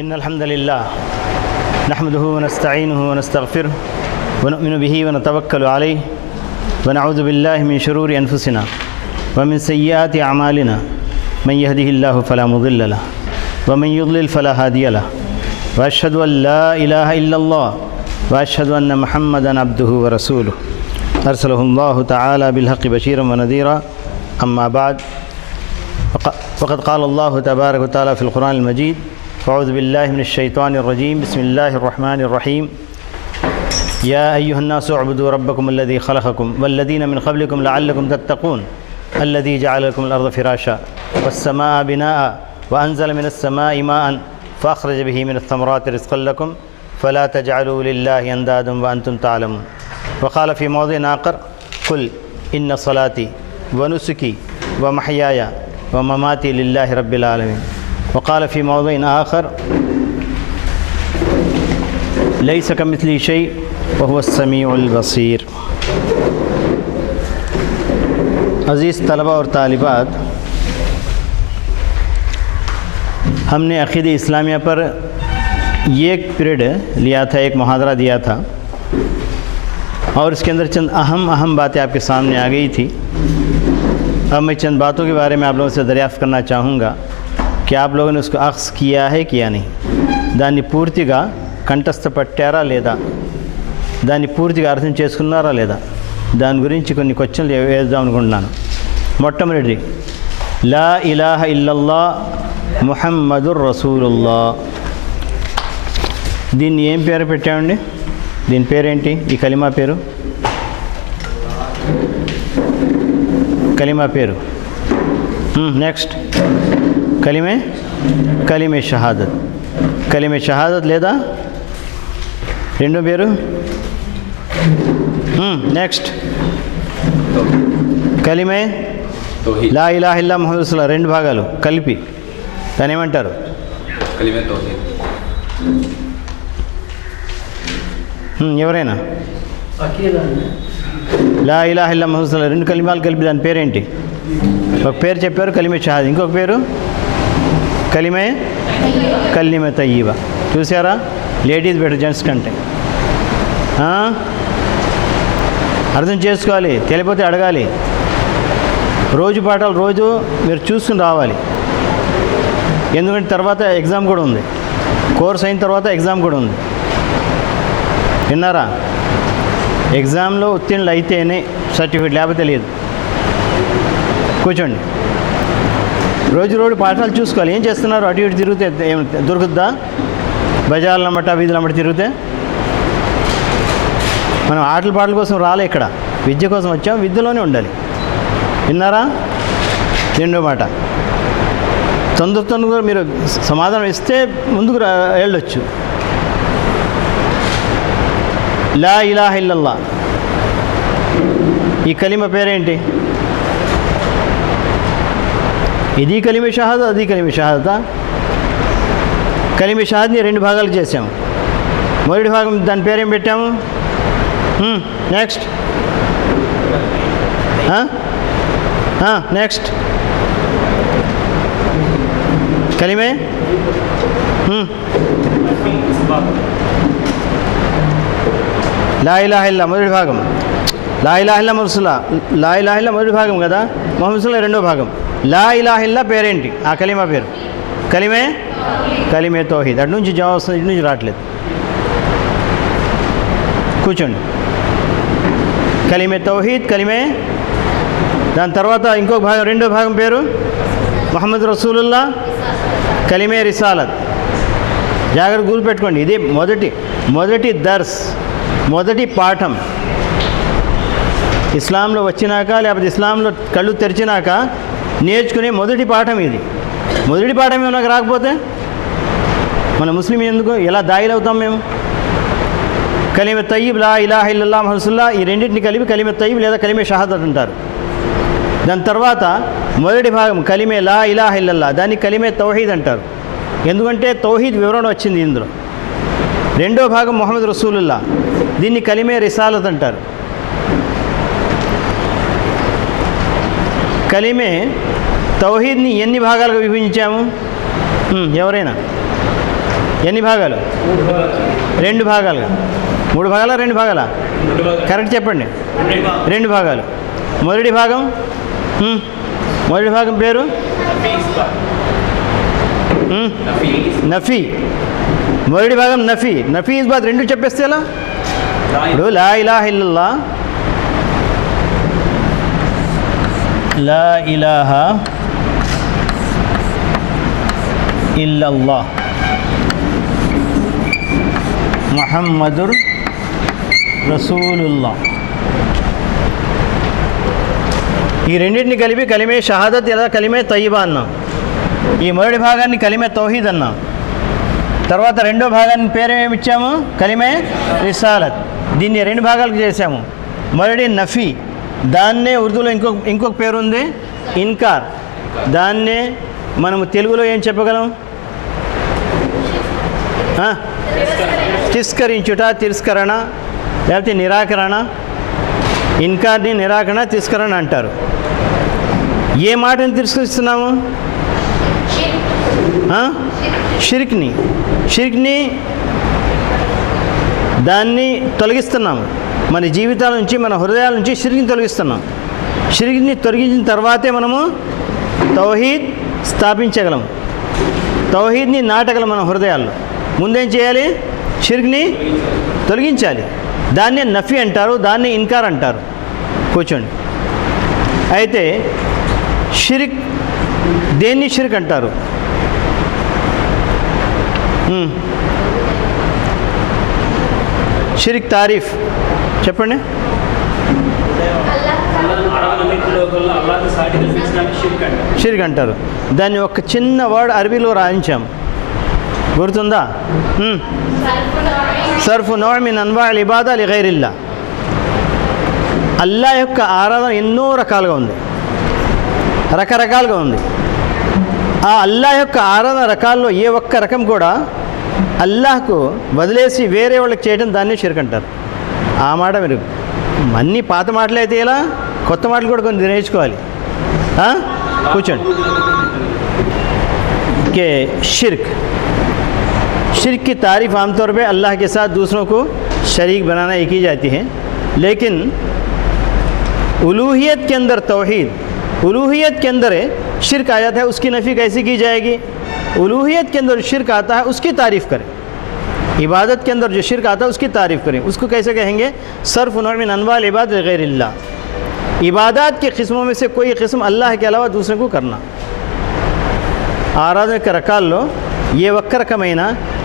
إن الحمد لله نحمده ونستعينه ونستغفره ونؤمن به ونتوكل عليه ونعوذ بالله من شرور أنفسنا ومن سيئات أعمالنا من يهده الله فلا مضل له ومن يضلل فلا هادي له وأشهد أن لا إله إلا الله وأشهد أن محمدا عبده ورسوله أرسله الله تعالى بالحق بشيرا ونذيرا أما بعد فقد قال الله تبارك وتعالى في القرآن المجيد أعوذ بالله من الشيطان الرجيم بسم الله الرحمن الرحيم يا أيها الناس اعبدوا ربكم الذي خلقكم والذين من قبلكم لعلكم تتقون الذي جعل لكم الأرض فراشا والسماء بناء وأنزل من السماء ماء فأخرج به من الثمرات رزقا لكم فلا تجعلوا لله أندادا وأنتم تعلمون وقال في موضع آخر قل إن صلاتي ونسكي ومحياي ومماتي لله رب العالمين وقال في موضع آخر ليس كمثله شيء وهو السميع البصير. अज़ीज़ तलबा और तालिबात, हमने अक़ीद इस्लामिया पर ये एक पीरियड लिया था, एक मुहादरा दिया था और इसके अंदर चंद अहम बातें आपके सामने आ गई थी. अब मैं चंद बातों के बारे में आप लोगों से दरियाफ़्त करना चाहूँगा कि आप लोगों ने उसको अख्ज़ किया है कि या नहीं, దాన్ని పూర్తిగా కంఠస్థపట్టారా లేదా, దాన్ని పూర్తిగా అర్థం చేసుకున్నారా లేదా, దాని గురించి కొన్ని క్వశ్చన్లు వేద్దాం అనుకుంటున్నాను. మొట్టమొదటిది లా ఇలాహ ఇల్లల్లా ముహమ్మదుర్ రసూలుల్లా. దీన్ని ఏం పేరు పెట్టామండి? దీని పేరేంటి? ఈ కలిమా పేరు, కలిమా పేరు. నెక్స్ట్ కలిమే షహాదత్. కలిమే షహాదత్ లేదా రెండో పేరు. నెక్స్ట్ కలిమే లా ఇలాహ ఇల్లా ముహమ్మద్ రసూలుల్లాహ్, రెండు భాగాలు కలిపి దాన్ని ఏమంటారు? కలిమే తౌహీద్. ఎవరైనా లా ఇలాహ ఇల్లా ముహమ్మద్ రసూలుల్లాహ్ రెండు కలిమాలు కలిపి దాని పేరేంటి? ఒక పేరు చెప్పారు కలిమే షహాదత్, ఇంకొక పేరు కలిమే తయ్యిబా. చూసారా? లేడీస్ బెటర్ జెంట్స్ కంటే. అర్థం చేసుకోవాలి, తెలియకపోతే అడగాలి. రోజు పాఠాలు రోజు మీరు చూసుకుని రావాలి, ఎందుకంటే తర్వాత ఎగ్జామ్ కూడా ఉంది. కోర్స్ అయిన తర్వాత ఎగ్జామ్ కూడా ఉంది. విన్నారా? ఎగ్జామ్లో ఉత్తీర్ణులు అయితేనే సర్టిఫికేట్, లేకపోతే లేదు. కూర్చోండి. రోజు పాఠాలు చూసుకోవాలి. ఏం చేస్తున్నారు? అటు ఇటు తిరిగితే ఏం దొరుకుద్దా? బజార్ల మట్ట వీధుల మట్ట తిరిగితే. మనం ఆటల పాటల కోసం రాలే, ఇక్కడ విద్య కోసం వచ్చాం, విద్యలోనే ఉండాలి. విన్నారా? రెండో మాట, తొందరగా మీరు సమాధానం ఇస్తే ముందుకు వెళ్ళొచ్చు. లా ఇలాహ ఇల్లల్లా, ఈ కలిమ పేరేంటి? ఇది కలిమే షహాదత్, అది కలిమే షహాదతా? కలిమే షహాదత్ని రెండు భాగాలు చేసాము. మొదటి భాగం దాని పేరేం పెట్టాము? నెక్స్ట్ నెక్స్ట్ కలిమే లా ఇలాహ ఇల్లా మొదటి భాగం. లా ఇలాహ ఇల్లా రసూలుల్లాహ్, లా ఇలాహ ఇల్లా మొదటి భాగం కదా, ముహమ్మద్ రసూలుల్లాహ్ రెండో భాగం. లా ఇలాహ ఇల్లా పేరేంటి? ఆ కలిమా పేరు కలిమే తౌహీద్. అటు నుంచి జవాబు వస్తుంది, ఇటు నుంచి రావట్లేదు. కూర్చోండి. కలిమే తౌహీద్, కలిమే. దాని తర్వాత ఇంకొక భాగం, రెండో భాగం పేరు ముహమ్మద్ రసూలుల్లాహ్, కలిమే రిసాలత్. జాగ్రత్త గుర్తుపెట్టుకోండి, ఇది మొదటి దర్స్, మొదటి పాఠం. ఇస్లాంలో వచ్చినాక లేకపోతే ఇస్లాంలో కళ్ళు తెరిచినాక నేర్చుకునే మొదటి పాఠం ఇది. మొదటి పాఠం ఏమో నాకు రాకపోతే మన ముస్లిం ఎందుకు ఎలా దాయిలు అవుతాం మేము? కలిమే తయ్యిబ్, లా ఇలాహ ఇల్లల్లా ముహమ్మద్ రసూలుల్లాహ్, ఈ రెండింటిని కలిపి కలిమే తయ్యిబ్ లేదా కలిమే షహాదత్ అంటారు. దాని తర్వాత మొదటి భాగం కలిమే లా ఇలాహ ఇల్లల్లా, దాన్ని కలిమే తౌహీద్ అంటారు. ఎందుకంటే తౌహీద్ వివరణ వచ్చింది ఇందులో. రెండో భాగం ముహమ్మద్ రసూలుల్లాహ్, దీన్ని కలిమే రిసాలత్ అంటారు. కలిమే తౌహీద్ని ఎన్ని భాగాలుగా విభజించాము? ఎవరైనా ఎన్ని భాగాలు? 2 భాగాలుగా. 3 భాగాలా 2 భాగాలా? కరెక్ట్ చెప్పండి. 2 భాగాలు. మొదటి భాగం పేరు నఫీ. మొదటి భాగం నఫీ. నఫీ ఇస్బాత్ 2 చెప్పేస్తే ఎలా? ఇప్పుడు లా ఇలాహ ఇల్లల్లాహ్, లా ఇలాహ ఇల్లల్లాహ్ ముహమ్మదుర్ రసూలుల్లాహ్, ఈ రెండింటిని కలిపి కలిమే షహాదత్ లేదా కలిమే తయ్యిబా అన్నాం. ఈ మొదటి భాగాన్ని కలిమే తౌహీద్ అన్నాం. తర్వాత రెండో భాగాన్ని పేరేమిచ్చాము? కలిమే రిసాలత్. దీన్ని 2 భాగాలకు చేసాము. మొదటి నఫీ, దాన్నే ఉర్దూలో ఇంకొక పేరు ఉంది ఇన్కార్. దాన్నే మనము తెలుగులో ఏం చెప్పగలం? తిరస్కరించుట, తిరస్కరణ, లేకపోతే నిరాకరణ. ఇన్కార్ని నిరాకరణ, తిరస్కరణ అంటారు. ఏ మాటని తిరస్కరిస్తున్నాము? షిర్క్ని దాన్ని తొలగిస్తున్నాము. మన జీవితాల నుంచి, మన హృదయాల నుంచి షిర్క్ని తొలగిస్తున్నాం. షిర్క్ని తొలగించిన తర్వాతే మనము తౌహీద్ స్థాపించగలం, తౌహీద్ని నాటగలం మన హృదయాల్లో. ముందేం చేయాలి? షిర్క్ని తొలగించాలి. దాన్నే నఫీ అంటారు, దాన్నే ఇన్కార్ అంటారు. కూర్చోండి. అయితే షిర్క్, దేన్ని షిర్క్ అంటారు? షిర్క్ తారీఫ్ చెప్పండి. షిర్క్ అంటారు. దాన్ని ఒక చిన్న వర్డ్ అరబీలో రాయించాం, గుర్తుందా? సర్ఫు నౌ మిన్ అన్వాఇల్ ఇబాదా లిగైరిల్లా. అల్లా యొక్క ఆరాధన ఎన్నో రకాలుగా ఉంది, రకరకాలుగా ఉంది. ఆ అల్లా యొక్క ఆరాధన రకాల్లో ఏ ఒక్క రకం కూడా అల్లాహకు వదిలేసి వేరే వాళ్ళకి చేయడం దాన్ని షిర్క్ అంటారు. ఆ మాట మీరు అన్నీ పాత మాటలు అయితే ఇలా, కొత్త మాటలు కూడా కొన్ని నేర్చుకోవాలి. కూర్చోండి. के शिर्क की तारीफ़ आमतौर पे अल्लाह के साथ दूसरों को शरीक बनाना ही की जाती है, लेकिन उलूहियत के अंदर तौहीद, उलूहियत के अंदर शिर्क आ जाता है, उसकी नफ़ी कैसे की जाएगी? उलूहियत के अंदर शिर्क आता है, उसकी तारीफ़ करें. इबादत के अंदर जो शिर्क आता है उसकी तारीफ़ करें. उसको कैसे कहेंगे? सर्फ़ नौ मिन अनवाल इबादत ग़ैरिल्लाह. इबादत की किस्मों में से कोई किस्म अल्लाह के अलावा दूसरे को करना. ఆరాధన రకాల్లో ఏ ఒక్క రకమైన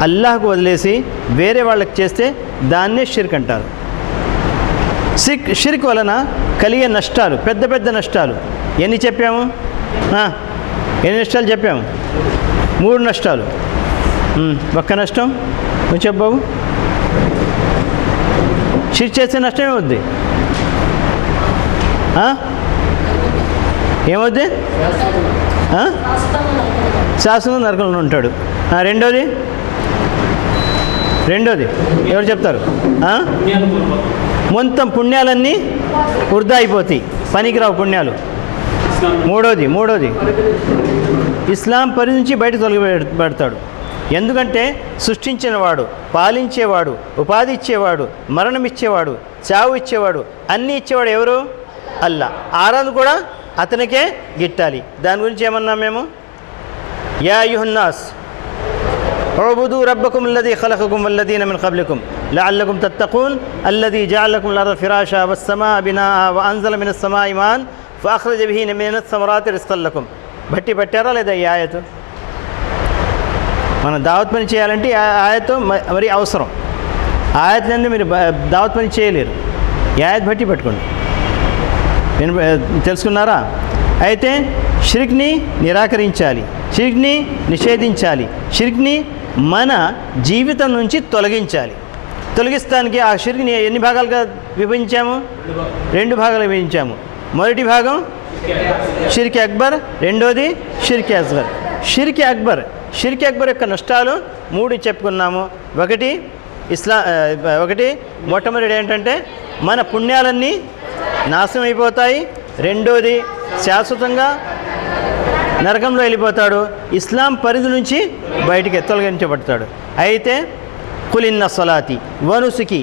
అల్లాహ్కు వదిలేసి వేరే వాళ్ళకి చేస్తే దాన్నే షిర్క్ అంటారు. షిర్క్ వలన కలిగే నష్టాలు, పెద్ద పెద్ద నష్టాలు ఎన్ని చెప్పాము? ఎన్ని నష్టాలు చెప్పాము? 3 నష్టాలు. ఒక్క నష్టం నువ్వు చెప్పావు. షిర్క్ చేసే నష్టం ఏమవుద్ది? ఏమవుద్ది? శాసనం నరకంలో ఉంటాడు. రెండోది ఎవరు చెప్తారు? మొత్తం పుణ్యాలన్నీ వృధా అయిపోతాయి, పనికిరావు పుణ్యాలు. మూడోది ఇస్లాం పరిధి నుంచి బయట తొలగిపెడతాడు. ఎందుకంటే సృష్టించినవాడు, పాలించేవాడు, ఉపాధి ఇచ్చేవాడు, మరణం ఇచ్చేవాడు, చావు ఇచ్చేవాడు, అన్నీ ఇచ్చేవాడు ఎవరు? అల్లా. ఆరాధన కూడా అతనికే గిట్టాలి. దాని గురించి ఏమన్నాం మేము? యా అయ్యుహన్నాస్ ఉబుదు రబ్బకుం అల్లదీ ఖలఖకుం వల్లదీన మిన్ ఖబ్లికుం లఅల్లకుం తత్తఖూన్ అల్లదీ జఅలకుం అల్ అర్ద ఫిరాషా వస్సమాఅ బినాఅ వఅన్జల మినస్ సమాఇ మాన్ ఫఅఖ్రజ బిహి మినస్ సమరాతి రిజ్కన్ లకుం. బట్టి పట్టారా లేదా ఈ ఆయతు? మనం దావత్ పని చేయాలంటే ఆయతు మరి అవసరం. ఆయత్ నుండి మీరు దావత్ పని చేయలేరు. ఈ ఆయత్ బట్టి పట్టుకోండి. తెలుసుకున్నారా? అయితే షిర్క్ని నిరాకరించాలి, షిర్క్ని నిషేధించాలి, షిర్క్ని మన జీవితం నుంచి తొలగించాలి. తొలగిస్తానికి ఆ షిర్క్ని ఎన్ని భాగాలుగా విభజించాము? 2 భాగాలుగా విభజించాము. మొదటి భాగం షిర్క్ అక్బర్, రెండోది షిర్క్ అస్గర్. షిర్క్ అక్బర్ యొక్క నష్టాలు 3 చెప్పుకున్నాము. ఒకటి మొట్టమొదటి ఏంటంటే మన పుణ్యాలన్నీ నాశనం అయిపోతాయి. రెండోది శాశ్వతంగా నరకంలో వెళ్ళిపోతాడు, ఇస్లాం పరిధి నుంచి బయటికి తొలగించబడతాడు. అయితే కుల్ ఇన్న సలాతి వనుసుకి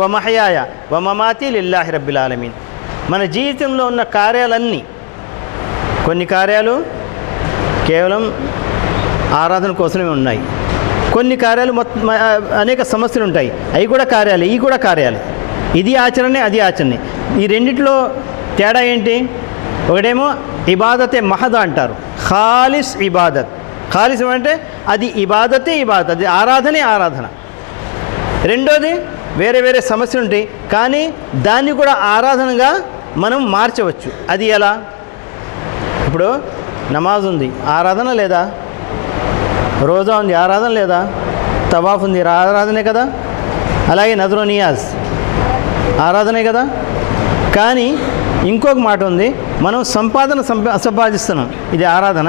వమహయాయ వమమాతి లిల్లాహి రబ్బిల్ ఆలమీన్. మన జీవితంలో ఉన్న కార్యాలన్నీ, కొన్ని కార్యాలు కేవలం ఆరాధన కోసమే ఉన్నాయి, కొన్ని కార్యాలు అనేక సమస్యలు ఉంటాయి, అవి కూడా కార్యాలు, ఇవి కూడా కార్యాలు. ఇది ఆచరణే, అది ఆచరణే. ఈ రెండిట్లో తేడా ఏంటి? ఒకటేమో ఇబాదతే మహద అంటారు, ఖాలిస్ ఇబాదత్. ఖాలిస్ అంటే అది ఇబాదతే ఇబాదత్, అది ఆరాధనే ఆరాధన. రెండోది వేరే వేరే సమస్యలు ఉంటాయి, కానీ దాన్ని కూడా ఆరాధనగా మనం మార్చవచ్చు. అది ఎలా? ఇప్పుడు నమాజ్ ఉంది, ఆరాధన లేదా? రోజా ఉంది, ఆరాధన లేదా? తవాఫ్ ఉంది, ఆరాధనే కదా? అలాగే నజరు నియాజ్ ఆరాధనే కదా? కానీ ఇంకొక మాట ఉంది, మనం సంపాదిస్తున్నాం, ఇది ఆరాధన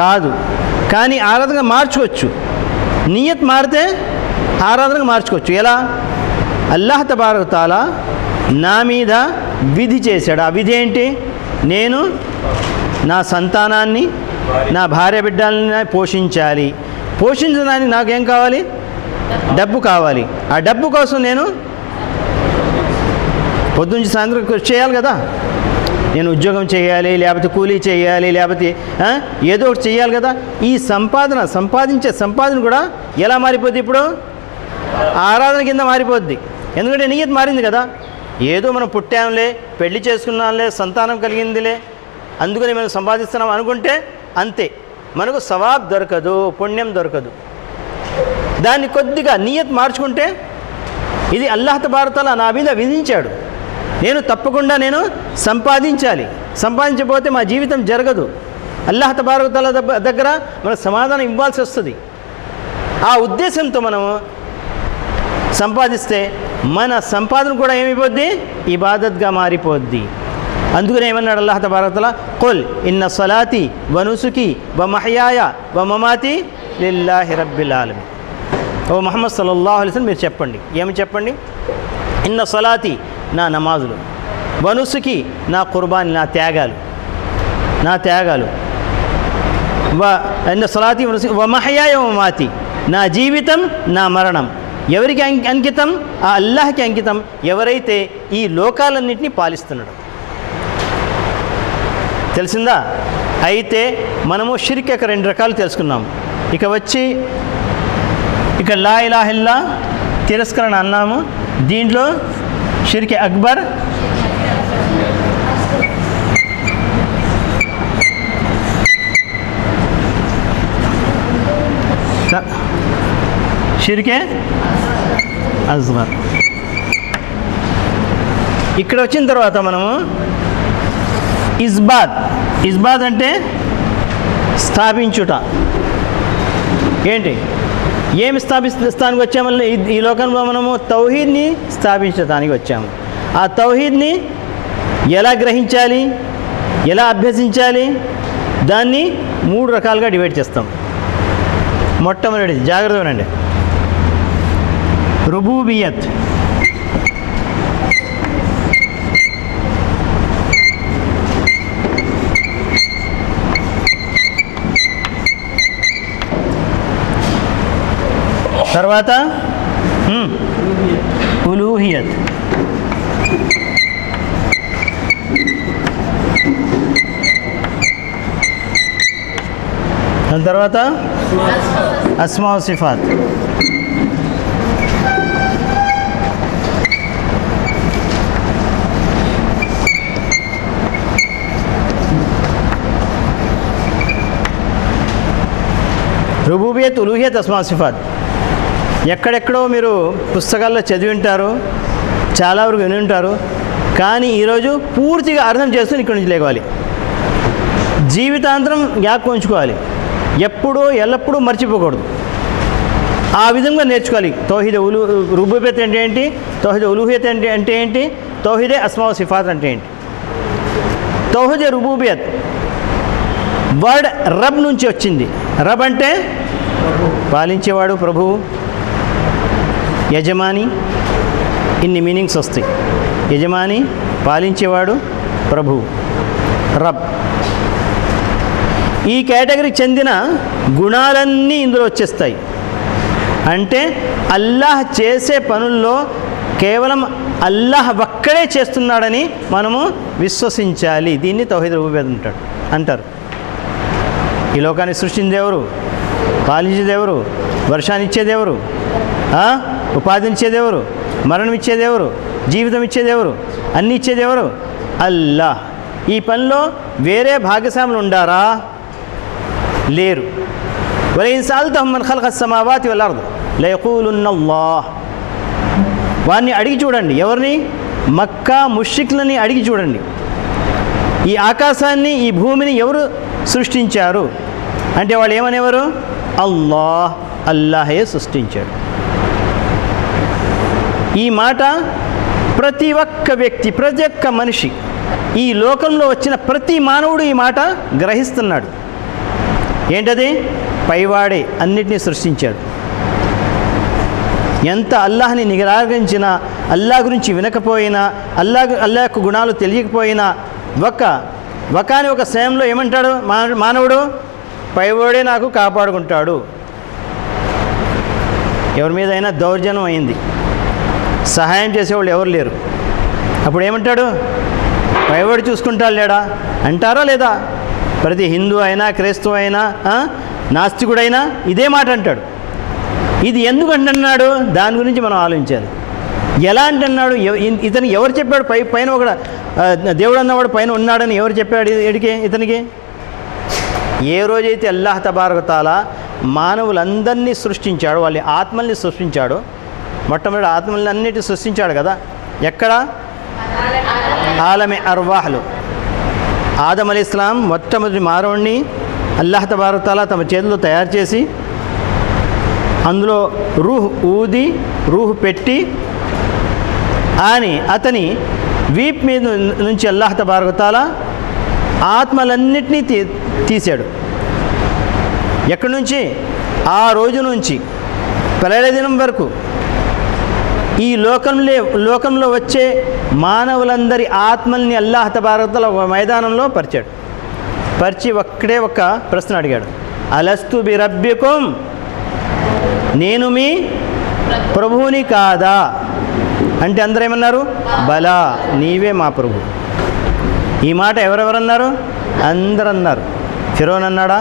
కాదు. కానీ ఆరాధనగా మార్చుకోవచ్చు, నియత్ మారితే ఆరాధనగా మార్చుకోవచ్చు. ఎలా? అల్లాహ్ తబారక తాలా నా మీద విధి చేశాడు. ఆ విధి ఏంటి? నేను నా సంతానాన్ని, నా భార్య బిడ్డల్ని పోషించాలి. పోషించడానికి నాకేం కావాలి? డబ్బు కావాలి. ఆ డబ్బు కోసం నేను పొద్దుంచి సాయంత్రం కృషి చేయాలి కదా. నేను ఉద్యోగం చేయాలి, లేకపోతే కూలీ చేయాలి, లేకపోతే ఏదో ఒకటి చేయాలి కదా. ఈ సంపాదించే సంపాదన కూడా ఎలా మారిపోద్ది? ఇప్పుడు ఆరాధన కింద మారిపోద్ది. ఎందుకంటే నియత్ మారింది కదా. ఏదో మనం పుట్టాంలే, పెళ్లి చేసుకున్నాంలే, సంతానం కలిగిందిలే, అందుకని మనం సంపాదిస్తున్నాం అనుకుంటే అంతే, మనకు సవాబ్ దొరకదు, పుణ్యం దొరకదు. దాన్ని కొద్దిగా నియత్ మార్చుకుంటే, ఇది అల్లాహ్ తబారక తఆలా నా మీద విధించాడు, నేను తప్పకుండా సంపాదించాలి, సంపాదించకపోతే మా జీవితం జరగదు. అల్లాహ్ తబారక తఆలా దగ్గర మనకు సమాధానం ఇవ్వాల్సి వస్తుంది. ఆ ఉద్దేశంతో మనము సంపాదిస్తే మన సంపాదన కూడా ఏమైపోద్ది? ఇబాదత్గా మారిపోద్ది. అందుకనే ఏమన్నాడు అల్లాహ్ తబారక తఆలా, కుల్ ఇన్న సలాతి వనుసుకి వమహయాయ వమమాతి లిల్లాహి రబ్బిల్ ఆలమీన్. ఓ ముహమ్మద్ సల్లల్లాహు అలైహి వసల్లం మీరు చెప్పండి. ఏమి చెప్పండి? ఇన్న సలాతి నా నమాజులు, వనుసుకి నా కుర్బానీ, నా త్యాగాలు, ఇన్న సలాతి వనుసుకి వమహయాయ వమమాతి, నా జీవితం, నా మరణం ఎవరికి అంకితం? ఆ అల్లాహ్కి అంకితం, ఎవరైతే ఈ లోకాలన్నింటినీ పాలిస్తున్నాడు. తెలిసిందా? అయితే మనము షిర్క్ యొక్క 2 రకాలు తెలుసుకున్నాము. ఇక వచ్చి ఇక లా ఇలాహ ఇల్లా తిరస్కరణ అన్నాము. దీంట్లో షిర్క్ అక్బర్, షిర్కే అస్గర్. ఇక్కడ వచ్చిన తర్వాత మనము ఇస్బాత్ అంటే స్థాపించుట. ఏంటి? ఏమి స్థాపిస్తానికి వచ్చామని ఈ లోకంలో మనము తౌహీద్ని స్థాపించడానికి వచ్చాము. ఆ తౌహీద్ని ఎలా గ్రహించాలి, ఎలా అభ్యసించాలి, దాన్ని 3 రకాలుగా డివైడ్ చేస్తాం. మొట్టమొదటిది జాగ్రత్త వినండి, రుబూబియత్. తర్వాత ఉలూహియత్. దాని తర్వాత అస్మా సిఫాత్. రుబూబియత్, ఉలూహియత్, అస్మా సిఫాత్ ఎక్కడెక్కడో మీరు పుస్తకాల్లో చదివి ఉంటారు, చాలా వరకు విని ఉంటారు. కానీ ఈరోజు పూర్తిగా అర్థం చేసుకుని ఇక్కడి నుంచి లేవాలి. జీవితాంతరం జ్ఞాపకం ఉంచుకోవాలి, ఎల్లప్పుడూ మర్చిపోకూడదు. ఆ విధంగా నేర్చుకోవాలి. తౌహీద్ రుబూబియత్ అంటే ఏంటి, తౌహీద్ ఉలూహియత్ అంటే ఏంటి, తౌహీద్ అస్మా సిఫాత్ అంటే ఏంటి. తౌహీద్ రుబూబియత్ వర్డ్ రబ్ నుంచి వచ్చింది. రబ్ అంటే పాలించేవాడు, ప్రభువు, యజమాని, ఇన్ని మీనింగ్స్ వస్తాయి. యజమాని, పాలించేవాడు, ప్రభువు, రబ్. ఈ కేటగిరీకి చెందిన గుణాలన్నీ ఇందులో వచ్చేస్తాయి. అంటే అల్లాహ్ చేసే పనుల్లో కేవలం అల్లాహ్ ఒక్కడే చేస్తున్నాడని మనము విశ్వసించాలి. దీన్ని తౌహీద్ రుబూబియ్యత్ అంటారు. ఈ లోకాన్ని సృష్టించేది ఎవరు? పాలించేది ఎవరు? వర్షాన్ని ఇచ్చేది ఎవరు? ఉపాధిని ఇచ్చేది ఎవరు? మరణం ఇచ్చేది ఎవరు? జీవితం ఇచ్చేది ఎవరు? అన్నీ ఇచ్చేది ఎవరు? అల్లాహ్. ఈ పనిలో వేరే భాగస్వాములు ఉండారా? లేరు. వలయిన్ సఅల్తహుం మన్ ఖలఖస్ సమావాతి వల్ అర్ద్ లయఖూలున్న అల్లాహ్. వారిని అడిగి చూడండి. ఎవరిని? మక్కా ముష్రిక్లని అడిగి చూడండి. ఈ ఆకాశాన్ని, ఈ భూమిని ఎవరు సృష్టించారు అంటే వాళ్ళు ఏమనేవారు? అల్లాహ్, అల్లాహే సృష్టించాడు. ఈ మాట ప్రతి ఒక్క వ్యక్తి, ప్రతి ఒక్క మనిషి, ఈ లోకంలో వచ్చిన ప్రతి మానవుడు ఈ మాట గ్రహిస్తున్నాడు. ఏంటది? పైవాడే అన్నిటినీ సృష్టించాడు. ఎంత అల్లాహ్ని నిరాకరించినా, అల్లాహ్ గురించి వినకపోయినా, అల్లాహ్ యొక్క గుణాలు తెలియకపోయినా అని ఒక సమయంలో ఏమంటాడు మానవుడు? పైవాడే నాకు కాపాడుకుంటాడు. ఎవరి మీద అయినా దౌర్జన్యం అయింది, సహాయం చేసేవాళ్ళు ఎవరు లేరు, అప్పుడు ఏమంటాడు? పైవాడు చూసుకుంటాడు లేడా అంటారా లేదా? ప్రతి హిందూ అయినా, క్రైస్తవ అయినా, నాస్తికుడైనా ఇదే మాట అంటాడు. ఇది ఎందుకు అంటున్నాడు? దాని గురించి మనం ఆలోచించాలి. ఎలా అంటున్నాడు? ఇతను ఎవరు చెప్పాడు? పైన ఒక దేవుడు అన్నవాడు పైన ఉన్నాడని ఎవరు చెప్పాడు ఇతనికి? ఏ రోజైతే అల్లాహ్ తబారక తఆలా మానవులందరినీ సృష్టించాడు, వాళ్ళ ఆత్మల్ని సృష్టించాడు, మొట్టమొదటి ఆత్మల్ని అన్నిటి సృష్టించాడు కదా. ఎక్కడ? ఆలమే అర్వాహ్లు. ఆదం అలైహిస్సలాం మొట్టమొదటి మానవుడిని అల్లాహ్ తబారక తఆలా తమ చేతిలో తయారు చేసి అందులో రూహ్ ఊది, రూహ్ పెట్టి అతని వీప్ మీద నుంచి అల్లాహ్ తబారక తఆలా ఆత్మలన్నిటినీ తీశాడు. ఎక్కడి నుంచి? ఆ రోజు నుంచి ప్రళయ దినం వరకు ఈ లోకంలో వచ్చే మానవులందరి ఆత్మల్ని అల్లాహ్ తబారక తఆలా మైదానంలో పరిచి ఒక్కడే ఒక్క ప్రశ్న అడిగాడు. అలస్తు బి రబ్బికుం, నేను మీ ప్రభువుని కాదా అంటే అందరూ ఏమన్నారు? బలా, నీవే మా ప్రభు. ఈ మాట ఎవరెవరన్నారు? అందరూ అన్నారు. ఫిరోన్ అన్నాడా?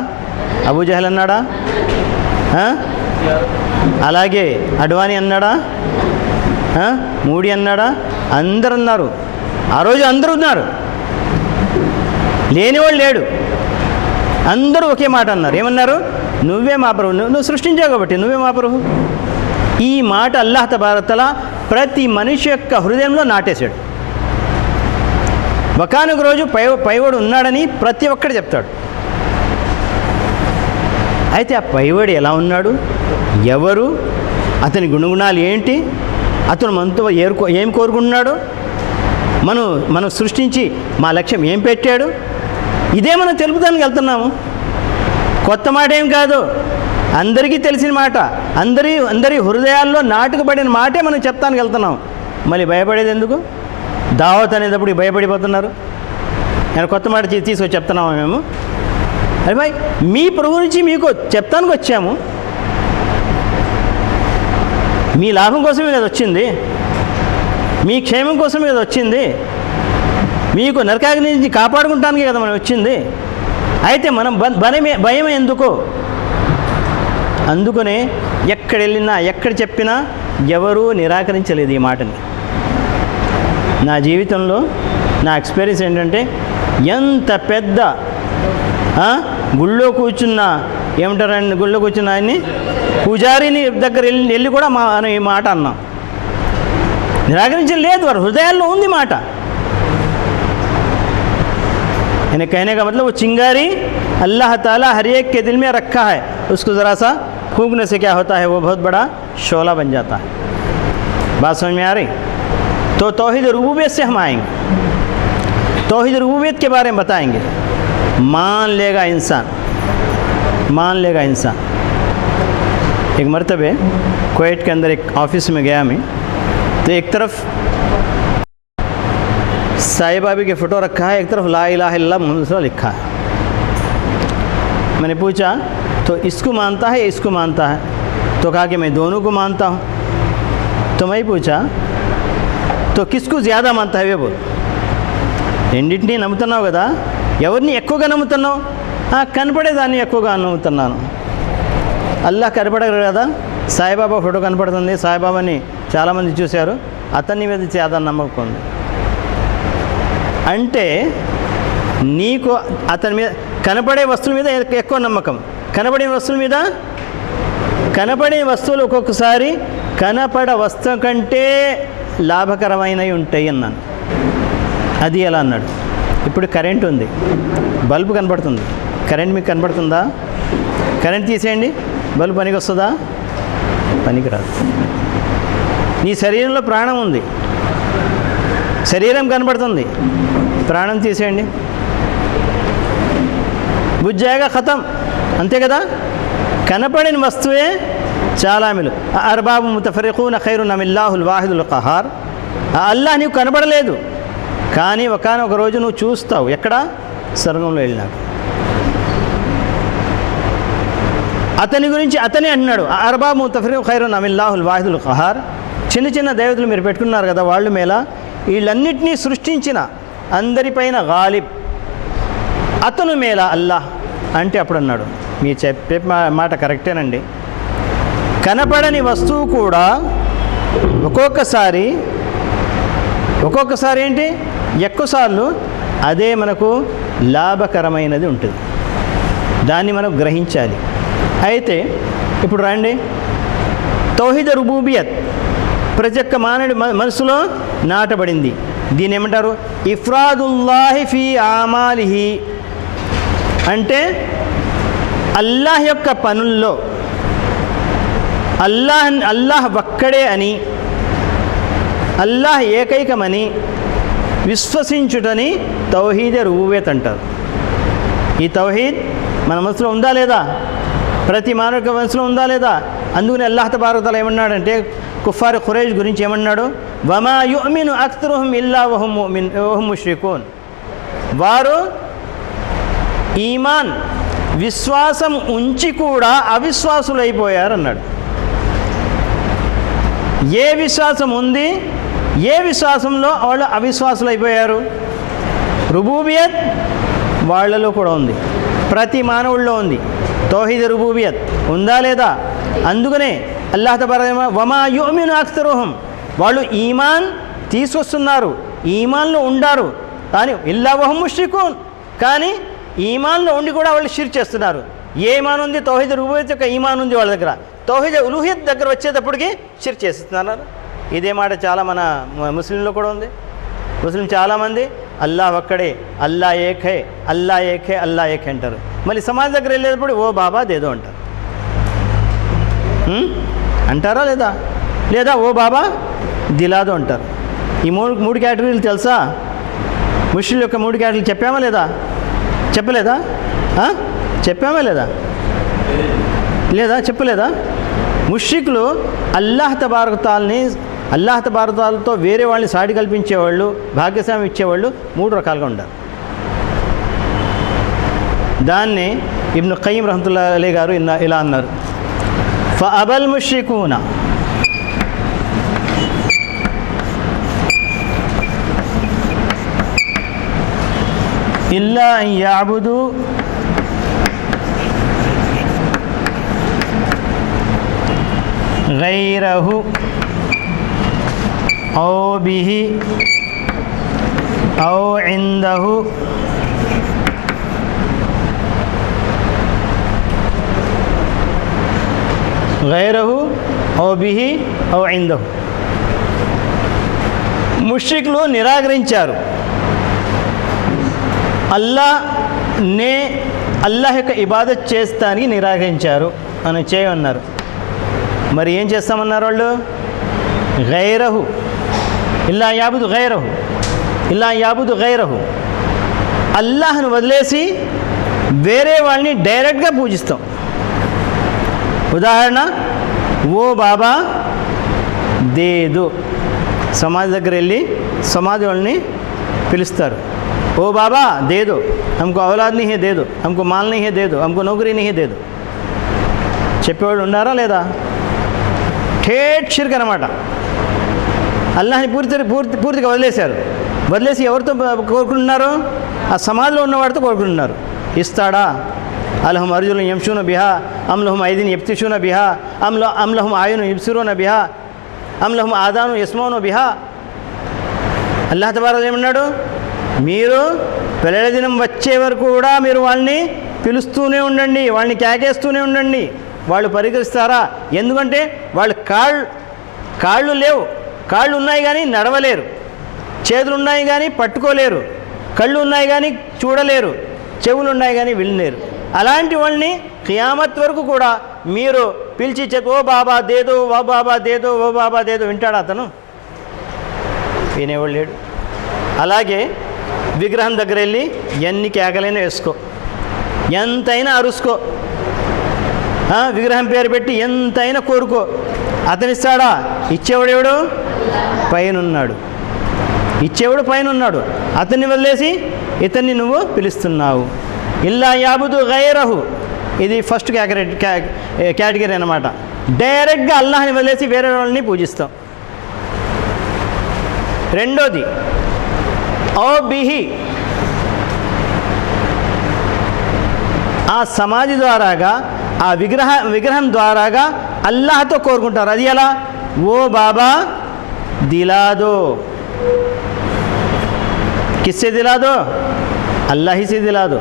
అబూజహల్ అన్నాడా? అలాగే అడ్వానీ అన్నాడా? మోడీ అన్నాడా? అందరు అన్నారు. ఆ రోజు అందరూ ఉన్నారు, లేనివాళ్ళు లేడు. అందరూ ఒకే మాట అన్నారు. ఏమన్నారు? నువ్వే మా ప్రభు, నువ్వు సృష్టించావు కాబట్టి నువ్వే మా ప్రభు. ఈ మాట అల్లాహ్ తబారక తఆలా ప్రతి మనిషి యొక్క హృదయంలో నాటేశాడు. ఒకానొక రోజు పైవాడు ఉన్నాడని ప్రతి ఒక్కడు చెప్తాడు. అయితే ఆ పైవాడు ఎలా ఉన్నాడు? ఎవరు? అతని గుణగుణాలు ఏంటి? అతను మనతో ఏం కోరుకుంటున్నాడు? మనం సృష్టించి మా లక్ష్యం ఏం పెట్టాడు? ఇదే మనం తెలుపుదానికి వెళ్తున్నాము. కొత్త మాట ఏం కాదు, అందరికీ తెలిసిన మాట, అందరి హృదయాల్లో నాటుకుపడిన మాటే మనం చెప్తానికి వెళ్తున్నాం. మళ్ళీ భయపడేది ఎందుకు? దావత్ అనేటప్పుడు భయపడిపోతున్నారు. నేను కొత్త మాట తీసుకొచ్చి చెప్తున్నాము మేము. అరే భాయ్, మీ ప్రభు నుంచి మీకు చెప్తానికి వచ్చాము. మీ లాభం కోసమే కదా వచ్చింది, మీ క్షేమం కోసమే కదా వచ్చింది, మీకు నరకాగ్ని నుంచి కాపాడుకుంటానికి కదా మనం వచ్చింది. అయితే మనం భయం ఎందుకు? అందుకనే ఎక్కడ వెళ్ళినా, ఎక్కడ చెప్పినా ఎవరూ నిరాకరించలేదు ఈ మాటని. నా జీవితంలో నా ఎక్స్పీరియన్స్ ఏంటంటే, ఎంత పెద్ద గుళ్ళో కూర్చున్న ఏమంటారండి, గుళ్ళో కూర్చున్న ఆయన్ని పూజారిని దగ్గర వెళ్ళి కూడా ఈ మాట అన్నాం. నిరాకరించలేదు, వారి హృదయాల్లో ఉంది మాట. यानी कहने का मतलब वो चिंगारी अल्लाह ताला हर एक के दिल में रखा है, उसको ज़रा सा फूंकने से क्या होता है, वो बहुत बड़ा शोला बन जाता है. बात समझ में आ रही? तो तौहीद रुबूबियत से हम आएंगे, तौहीद रुबूबियत के बारे में बताएंगे. मान लेगा इंसान. एक मरतबे कुवैत के अंदर एक ऑफिस में गया मैं, तो एक तरफ साईं बाबा के फ़ोटो रखा है, एक तरफ ला इलाहा इल्लल्लाह मुहम्मद रसूलुल्लाह लिखा है. मैंने पूछा तो इसको मानता है, इसको मानता है। तो कहा कि मैं दोनों को मानता हूँ। तो मैं पूछा तो किसको ज़्यादा मानता है वो बोल। రెండింటినీ నమ్ముతున్నావు కదా, ఎవరిని ఎక్కువగా నమ్ముతున్నావు? కనపడేదాన్ని ఎక్కువగా నమ్ముతున్నాను. అల్లాహ్ కనపడరు కదా, సాయిబాబా ఫోటో కనపడుతుంది, సాయిబాబాని చాలామంది చూశారు, అతని మీద చాలా నమ్మకం ఉంది. అంటే నీకు అతని మీద కనపడే వస్తువుల మీద ఎక్కువ నమ్మకం, కనపడే వస్తువులు ఒక్కొక్కసారి కనపడ వస్తువు కంటే లాభకరమైనవి ఉంటాయి అన్నాను. అది ఎలా అన్నాడు? ఇప్పుడు కరెంట్ ఉంది, బల్బు కనపడుతుంది, కరెంట్ మీకు కనపడుతుందా? కరెంట్ తీసేయండి, బల్బు పనికి వస్తుందా? పనికి రాదు. నీ శరీరంలో ప్రాణం ఉంది, శరీరం కనపడుతుంది, ప్రాణం తీసేయండి, బుజ్జాగా ఖతం, అంతే కదా. కనపడిన వస్తువే చాలా మిలు. అర్బాబు ముతఫరిఖూన ఖైరున్ అమిల్లాహుల్ వాహిదుల్ ఖహార్. అల్లాహ్ నీకు కనపడలేదు, కానీ ఒకనొక రోజు నువ్వు చూస్తావు. ఎక్కడ? స్వర్గంలో వెళ్ళినాక. అతని గురించి అతనే అంటున్నాడు, అర్బాబు ముతఫరిఖూన ఖైరున్ అమిల్లాహుల్ వాహిదుల్ ఖహార్. చిన్న చిన్న దేవతలు మీరు పెట్టుకున్నారు కదా, వాళ్ళు మేళ వీళ్ళన్నిటినీ సృష్టించిన అందరిపైన గాలిబ్ అతను మేళ అల్లాహ్ అంటే అప్పుడు అన్నాడు, మీరు చెప్పే మాట కరెక్టేనండి. కనపడని వస్తువు కూడా ఒక్కొక్కసారి ఏంటి ఎక్కువసార్లు అదే మనకు లాభకరమైనది ఉంటుంది, దాన్ని మనం గ్రహించాలి. అయితే ఇప్పుడు రండి, తౌహీద్ రుబూబియత్ ప్రతి ఒక్క మానవుడి మనసులో నాటబడింది. దీని ఏమంటారు? ఇఫ్రాదుల్లాహి ఫీ ఆమాలిహి, అంటే అల్లాహ్ యొక్క పనుల్లో అల్లాహ్ ఒక్కడే అని, అల్లాహ్ ఏకైకమని విశ్వసించుటని తౌహీద్ రుబూబియత్ అంటారు. ఈ తౌహీద్ మన మనసులో ఉందా లేదా? ప్రతి మానవుడి మనసులో ఉందా లేదా? అందుకని అల్లాహ్ తబారక తఆలా ఏమన్నాడంటే కుఫార్ ఖురైష్ గురించి ఏమన్నాడు? వమా యుమిను అక్తరుహుం ఇల్లా వహుం ముష్రికూన్. వారు ఈమాన్ విశ్వాసం ఉంచి కూడా అవిశ్వాసులు అయిపోయారు అన్నాడు. ఏ విశ్వాసం ఉంది, ఏ విశ్వాసంలో వాళ్ళు అవిశ్వాసులు అయిపోయారు? రుబూబియత్ వాళ్ళలో కూడా ఉంది, ప్రతి మానవుల్లో ఉంది. తౌహీద్ రుబూబియత్ ఉందా లేదా? అందుకనే అల్లాహ్ తబారక వమా యుమిను అక్తరుహుం, వాళ్ళు ఈమాన్ తీసుకొస్తున్నారు, ఈమాన్లో ఉండారు, కానీ ఇల్లా వహుం ముష్రికూన్, కానీ ఈమాన్లో ఉండి కూడా వాళ్ళు షిర్క్ చేస్తున్నారు. ఏ ఈమాన్ ఉంది? తౌహీద్ రుబూబియత్ యొక్క ఈమాన్ ఉంది వాళ్ళ దగ్గర. తౌహీద్ ఉలూహియత్ దగ్గర వచ్చేటప్పటికి షిర్క్ చేస్తున్నారు. ఇదే మాట చాలా మన ముస్లింలో కూడా ఉంది. ముస్లిం చాలామంది అల్లాహ్ ఒక్కడే, అల్లా ఏక్ హై, అల్లా ఏక్ హై, అల్లా ఏక్ హై అంటారు. మళ్ళీ సమాజ్ దగ్గర వెళ్ళేటప్పుడు ఓ బాబా దేదో అంటారు. అంటారా లేదా? లేదా ఓ బాబా దిలాదో అంటారు. ఈ మూడు కేటగిరీలు తెలుసా? ముష్రికుల యొక్క 3 కేటగిరీలు చెప్పామా లేదా? చెప్పలేదా? చెప్పామా లేదా? చెప్పలేదా? ముష్రికులు అల్లాహ్ తబారక తఆలాతో వేరే వాళ్ళని సాటి కల్పించేవాళ్ళు, భాగ్యస్వామ్యం ఇచ్చేవాళ్ళు 3 రకాలుగా ఉంటారు. దాన్ని ఇబ్ను ఖయ్యిమ్ రహ్మతుల్లాహి అలైహి గారు ఇలా అన్నారు, ఫఅబల్ ముష్రికూన ఇల్లా అన్ యఅబుదు గైరహు ఔ బిహి ఔ ఇందహు గైరహు ఔ బిహి ఔ ఇందహు. ముష్రికులు నిరాకరించారు, అల్లాహ్ యొక్క ఇబాదత్ చేస్తానికి నిరాకరించారు అని చేయమన్నారు. మరి ఏం చేస్తామన్నారు వాళ్ళు? గైరహు ఇల్లా యాబుదు గైరహు, అల్లాహ్ను వదిలేసి వేరే వాళ్ళని డైరెక్ట్గా పూజిస్తాం. ఉదాహరణ, ఓ బాబా దేదు, సమాధి దగ్గర వెళ్ళి సమాధి వాళ్ళని పిలుస్తారు. ओ बाबा दे दो, हमको औलाद नहीं है दे दो, हमको माल नहीं है दे दो, हमको नौकरी नहीं है दे दो. చెప్పేవాళ్ళు ఉన్నారా లేదా? ఠేట్ షిర్క్ అనమాట. అల్లాహ్ని పూర్తిగా వదిలేసి ఎవరితో కోరుకుంటున్నారు? ఆ సమాధిలో ఉన్నవాడితో కోరుకుంటున్నారు. ఇస్తాడా? అలహం అర్జులను యంషూన బిహా అమ్లహం ఐదిని ఎప్తిషూన బిహా అమ్లహం ఆయును ఇబ్సిరూన బిహా అమ్లహం ఆదాను యస్మౌన బిహా. అల్లాహ్ తబారక్ ఏమన్నాడు? మీరు పిల్లల దినం వచ్చే వరకు కూడా మీరు వాళ్ళని పిలుస్తూనే ఉండండి, వాళ్ళని కేకేస్తూనే ఉండండి. వాళ్ళు పరికరిస్తారా? ఎందుకంటే వాళ్ళు కాళ్ళు లేవు, కాళ్ళు ఉన్నాయి కానీ నడవలేరు, చేతులు ఉన్నాయి కానీ పట్టుకోలేరు, కళ్ళు ఉన్నాయి కానీ చూడలేరు, చెవులు ఉన్నాయి కానీ వినలేరు. అలాంటి వాళ్ళని ఖియామత్ వరకు కూడా మీరు పిలిచి ఓ బాబా దేదో, ఓ బాబా దేదో, ఓ బాబా దేదో వింటాడా? అతను వినేవాళ్ళు లేడు. అలాగే విగ్రహం దగ్గర వెళ్ళి ఎన్ని కేకలైనా వేసుకో, ఎంతైనా అరుసుకో, విగ్రహం పేరు పెట్టి ఎంతైనా కోరుకో, అతనిస్తాడా? ఇచ్చేవాడెవడు? పైనున్నాడు. ఇచ్చేవాడు పైనున్నాడు. అతన్ని వదిలేసి ఇతన్ని నువ్వు పిలుస్తున్నావు. ఇల్లా యాబుదు గైరహు, ఇది ఫస్ట్ కేటగిరీ అన్నమాట. డైరెక్ట్గా అల్లాహ్ని వదిలేసి వేరే వాళ్ళని పూజిస్తాం. రెండోది ఓ బిహి, ఆ సమాధి ద్వారాగా, ఆ విగ్రహం ద్వారాగా అల్లాహతో కోరుకుంటారు. అది ఎలా? ఓ బాబా दिला दो, किससे दिला दो? अल्लाह ही से दिला दो,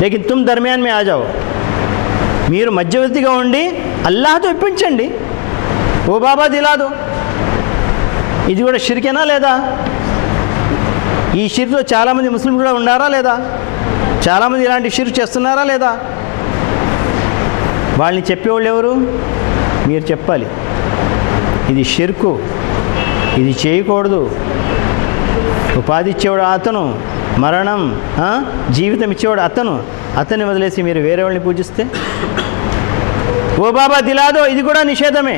लेकिन तुम दरमियान में आ जाओ. మీరు మధ్యవర్తిగా ఉండి అల్లాహతో ఇప్పించండి. ఓ బాబా దిలాదో, ఇది కూడా షిర్కేనా లేదా? ఈ షిర్క్లో చాలామంది ముస్లింలు కూడా ఉన్నారా లేదా? చాలామంది ఇలాంటి షిర్క్ చేస్తున్నారా లేదా? వాళ్ళని చెప్పేవాళ్ళు ఎవరు? మీరు చెప్పాలి. ఇది షిర్కు, ఇది చేయకూడదు. ఉపాధి ఇచ్చేవాడు అతను, మరణం జీవితం ఇచ్చేవాడు అతను. అతన్ని వదిలేసి మీరు వేరే వాళ్ళని పూజిస్తే ఓ బాబా దిలాదో, ఇది కూడా నిషేధమే,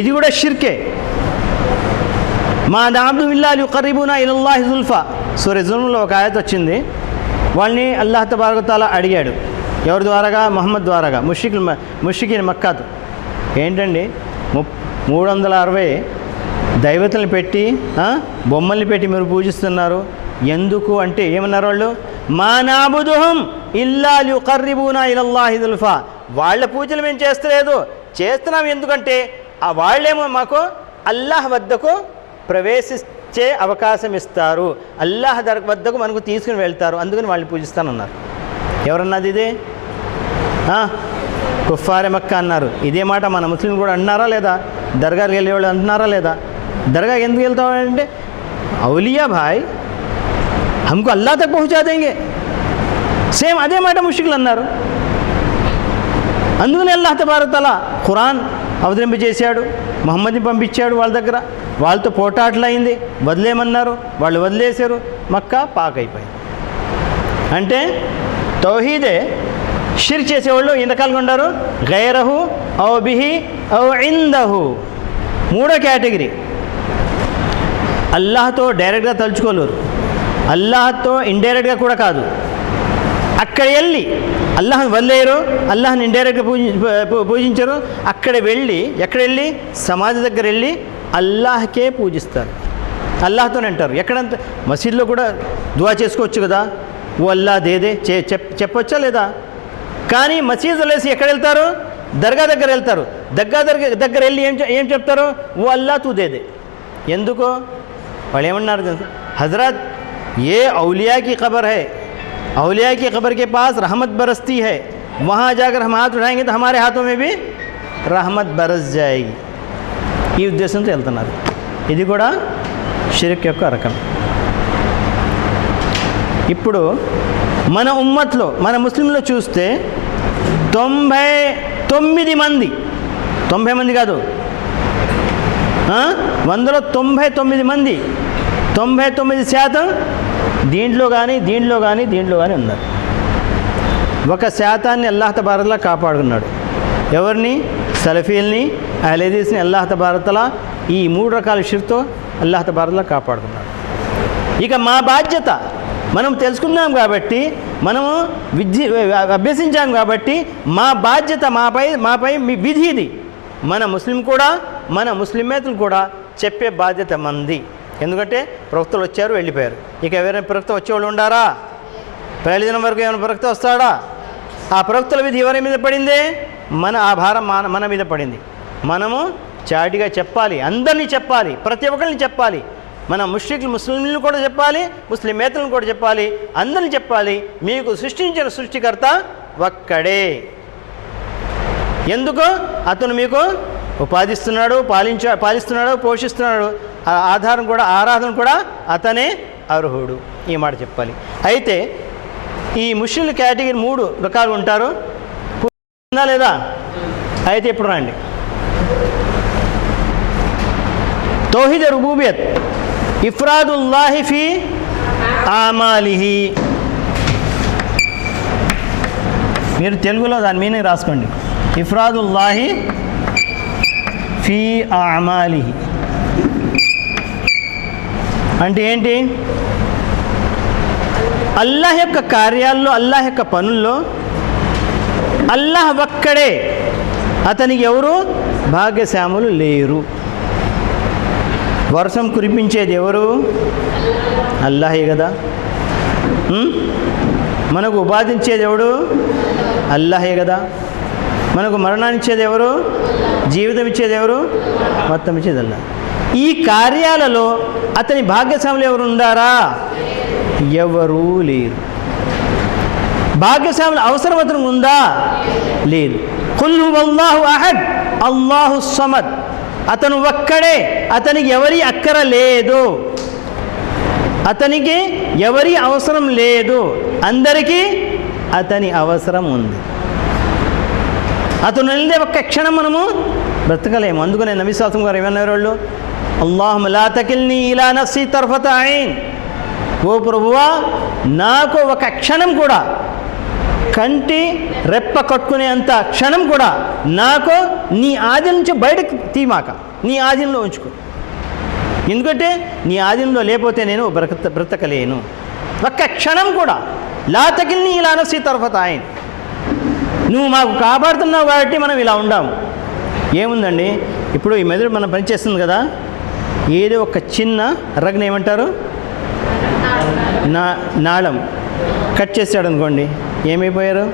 ఇది కూడా షిర్కే. మా నాబ్దు బిల్లాహి యుకర్రిబునా ఇలల్లాహి జుల్ఫా, సూరా జుల్ఫ్లో ఒక ఆయత్ వచ్చింది. వాళ్ళని అల్లాహ్ తబారక తఆలా అడిగాడు. ఎవరి ద్వారాగా? ముహమ్మద్ ద్వారాగా. ముష్రికీన్ మక్కాతో ఏంటండి 360 దైవతలను పెట్టి బొమ్మల్ని పెట్టి మీరు పూజిస్తున్నారు, ఎందుకు అంటే ఏమన్నారు వాళ్ళు? మా నాబుదుహుం ఇల్లా లియుకర్రిబూనా ఇలల్లాహి జుల్ఫా, వాళ్ళ పూజలు మేము చేస్తున్నాం ఎందుకంటే ఆ వాళ్ళేమో మాకు అల్లాహ్ వద్దకు ప్రవేశించే అవకాశం ఇస్తారు, అల్లాహ్ వద్దకు మనకు తీసుకుని వెళ్తారు, అందుకని వాళ్ళని పూజిస్తానన్నారు. ఎవరన్నది ఇదే? కుఫారే మక్కా అన్నారు. ఇదే మాట మన ముస్లిం కూడా అన్నారా లేదా? దర్గాకి వెళ్ళేవాళ్ళు అంటున్నారా లేదా? దర్గా ఎందుకు వెళ్తామంటే ఔలియా భాయ్ హమ్కు అల్లాహ్ తక్ పహుచా దేంగే, సేమ్ అదే మాట ముష్రికులు అన్నారు. అందుకని అల్లాహ్ తబారక తఆలా ఖురాన్ అవతరింపజేశాడు, ముహమ్మద్ని పంపించాడు వాళ్ళ దగ్గర. వాళ్ళతో పోటాటలైంది, వదిలేమన్నారు, వాళ్ళు వదిలేశారు, మక్కా పాక్ అయిపోయింది. అంటే తౌహీదే షిర్క్ చేసేవాళ్ళు ఎన్ని రకాలుగా ఉన్నారు? గైరహు ఔ బిహి ఔ ఇందహు. మూడో కేటగిరీ అల్లాహ్తో డైరెక్ట్గా తలుచుకోలేరు, అల్లాహ్తో ఇండైరెక్ట్గా కూడా కాదు. అక్కడ వెళ్ళి అల్లాహ్ని వదిలేరు, అల్లాహ్ని ఇండైరెక్ట్గా పూజించరు. అక్కడ వెళ్ళి ఎక్కడ వెళ్ళి? సమాధి దగ్గర వెళ్ళి అల్లాహ్కే పూజిస్తారు, అల్లాహ్తోనే అంటారు. ఎక్కడంత మసీద్లో కూడా దువా చేసుకోవచ్చు కదా, ఓ అల్లా దేదే చెప్పొచ్చా లేదా? కానీ మసీద్ వదిలేసి ఎక్కడ వెళ్తారు? దర్గా దగ్గర వెళ్తారు. దగ్గర వెళ్ళి ఏం చెప్తారు? ఓ అల్లా తూ దేదే. ఎందుకు? వాళ్ళు ఏమన్నారు? హజరత్ ఏ औलिया की कब्र है, औलिया की कब्र के पास रहमत बरसती है, वहाँ जाकर हम हाथ उठाएंगे तो हमारे हाथों में भी रहमत बरस जाएगी. ఈ ఉద్దేశంతో వెళ్తున్నారు. ఇది కూడా షిర్క్ యొక్క రకం. ఇప్పుడు మన ఉమ్మత్లో, మన ముస్లింలో చూస్తే 99 మంది, 90 మంది కాదు, 199 మంది, 99% దీంట్లో కానీ ఉన్నారు. 1% అల్లాహ్ తబారక తఆలా కాపాడుకున్నాడు. ఎవరిని? సలఫీల్ని, అహ్లే హదీస్ని అల్లాహ్ తబారక తఆలా ఈ 3 రకాల షిర్క్తో అల్లాహ్ తబారక తఆలా కాపాడుకున్నాడు. ఇక మా బాధ్యత, మనం తెలుసుకున్నాం కాబట్టి, మనము అభ్యసించాం కాబట్టి మా బాధ్యత, మాపై మీ విధి ఇది. మన ముస్లిమేతలు కూడా చెప్పే బాధ్యత మనది. ఎందుకంటే ప్రవక్తలు వచ్చారు, వెళ్ళిపోయారు. ఇక ఎవరైనా ప్రవక్త వచ్చేవాళ్ళు ఉండారా? పహలి దినం వరకు ఏమైనా ప్రవక్త వస్తాడా? ఆ ప్రవక్తల విధి ఎవరి మీద పడిందే? ఆ భారం మన మీద పడింది. మనము చాటిగా చెప్పాలి, అందరినీ చెప్పాలి, ప్రతి ఒక్కరిని చెప్పాలి. మన ముస్లింలను కూడా చెప్పాలి, ముస్లిమేతలను కూడా చెప్పాలి, అందరిని చెప్పాలి. మీకు సృష్టించిన సృష్టికర్త ఒక్కడే. ఎందుకు? అతను మీకు ఉపాధిస్తున్నాడు, పాలిస్తున్నాడు, పోషిస్తున్నాడు. ఆరాధన కూడా అతనే అర్హుడు. ఈ మాట చెప్పాలి. అయితే ఈ ముస్లింల కేటగిరీ 3 రకాలు ఉంటారు. ఉందా లేదా? అయితే ఇప్పుడు రండి. తౌహీద్ రుబూబియత్, ఇఫ్రాదుల్లాహి ఫీ ఆమాలిహి. మీరు తెలుగులో దాని మీనింగ్ రాసుకోండి. ఇఫ్రాదుల్లాహి ఫీ ఆమాలిహి అంటే ఏంటి? అల్లాహ్ యొక్క కార్యాల్లో, అల్లాహ్ యొక్క పనుల్లో అల్లాహ్ ఒక్కడే, అతనికి ఎవరు భాగ్యశాములు లేరు. వర్షం కురిపించేది ఎవరు? అల్లాహే కదా. మనకు ఉపాధించేది ఎవడు? అల్లాహే కదా. మనకు మరణాన్ని ఇచ్చేది ఎవరు? జీవితం ఇచ్చేది ఎవరు? మొత్తం ఇచ్చేది అల్లాహ్. ఈ కార్యాలలో అతని భాగ్యశాములు ఎవరు ఉండారా? ఎవరూ లేరు. భాగ్యశాముల అవసరం అతనికి ఉందా? లేదు. ఖుల్ హువల్లాహు అహద్ అల్లాహు సమద్. అతను ఒక్కడే, అతనికి ఎవరి అక్కర లేదు, అతనికి ఎవరి అవసరం లేదు. అందరికీ అతని అవసరం ఉంది. అతను వెళ్ళే ఒక్క క్షణం మనము బ్రతకలేము. అందుకనే నబీ సల్లల్లాహు అలైహి వసల్లం గారు ఏమన్నారు? వాళ్ళు అల్లాహుమ్మ లా తకిల్నీ ఇలా నఫ్సీ తర్ఫత ఐన్. ఓ ప్రభువా, నాకు ఒక క్షణం కూడా, కంటి రెప్ప కట్టుకునే అంత క్షణం కూడా నాకు నీ ఆధీనం నుంచి బయటకు తీమాక, నీ ఆధీనంలో ఉంచుకో. ఎందుకంటే నీ ఆధీనంలో లేకపోతే నేను బ్రతకలేను. ఒక్క క్షణం కూడా. లా తకిల్నీ ఇలా నఫ్సీ తర్ఫత ఐన్. నువ్వు మాకు కాపాడుతున్నావు కాబట్టి మనం ఇలా ఉండాము. ఏముందండి, ఇప్పుడు ఈ మెదడు మనం పనిచేస్తుంది కదా, ఏదో ఒక చిన్న రగ్న ఏమంటారు, నాళం కట్ చేసాడు అనుకోండి, ఏమైపోయారు?